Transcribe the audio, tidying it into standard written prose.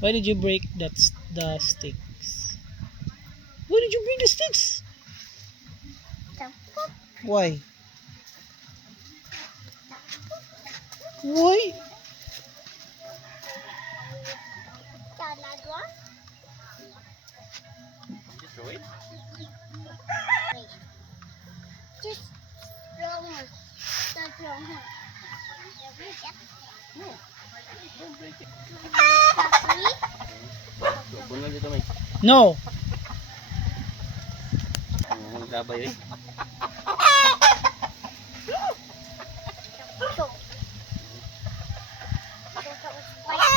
Why did you break the sticks? Why did you break the sticks? Why? Why? Destroy it? Just throw one. Don't throw one. Don't break it. Three. So, bungal dito may. No. Ang gabay eh. So. So,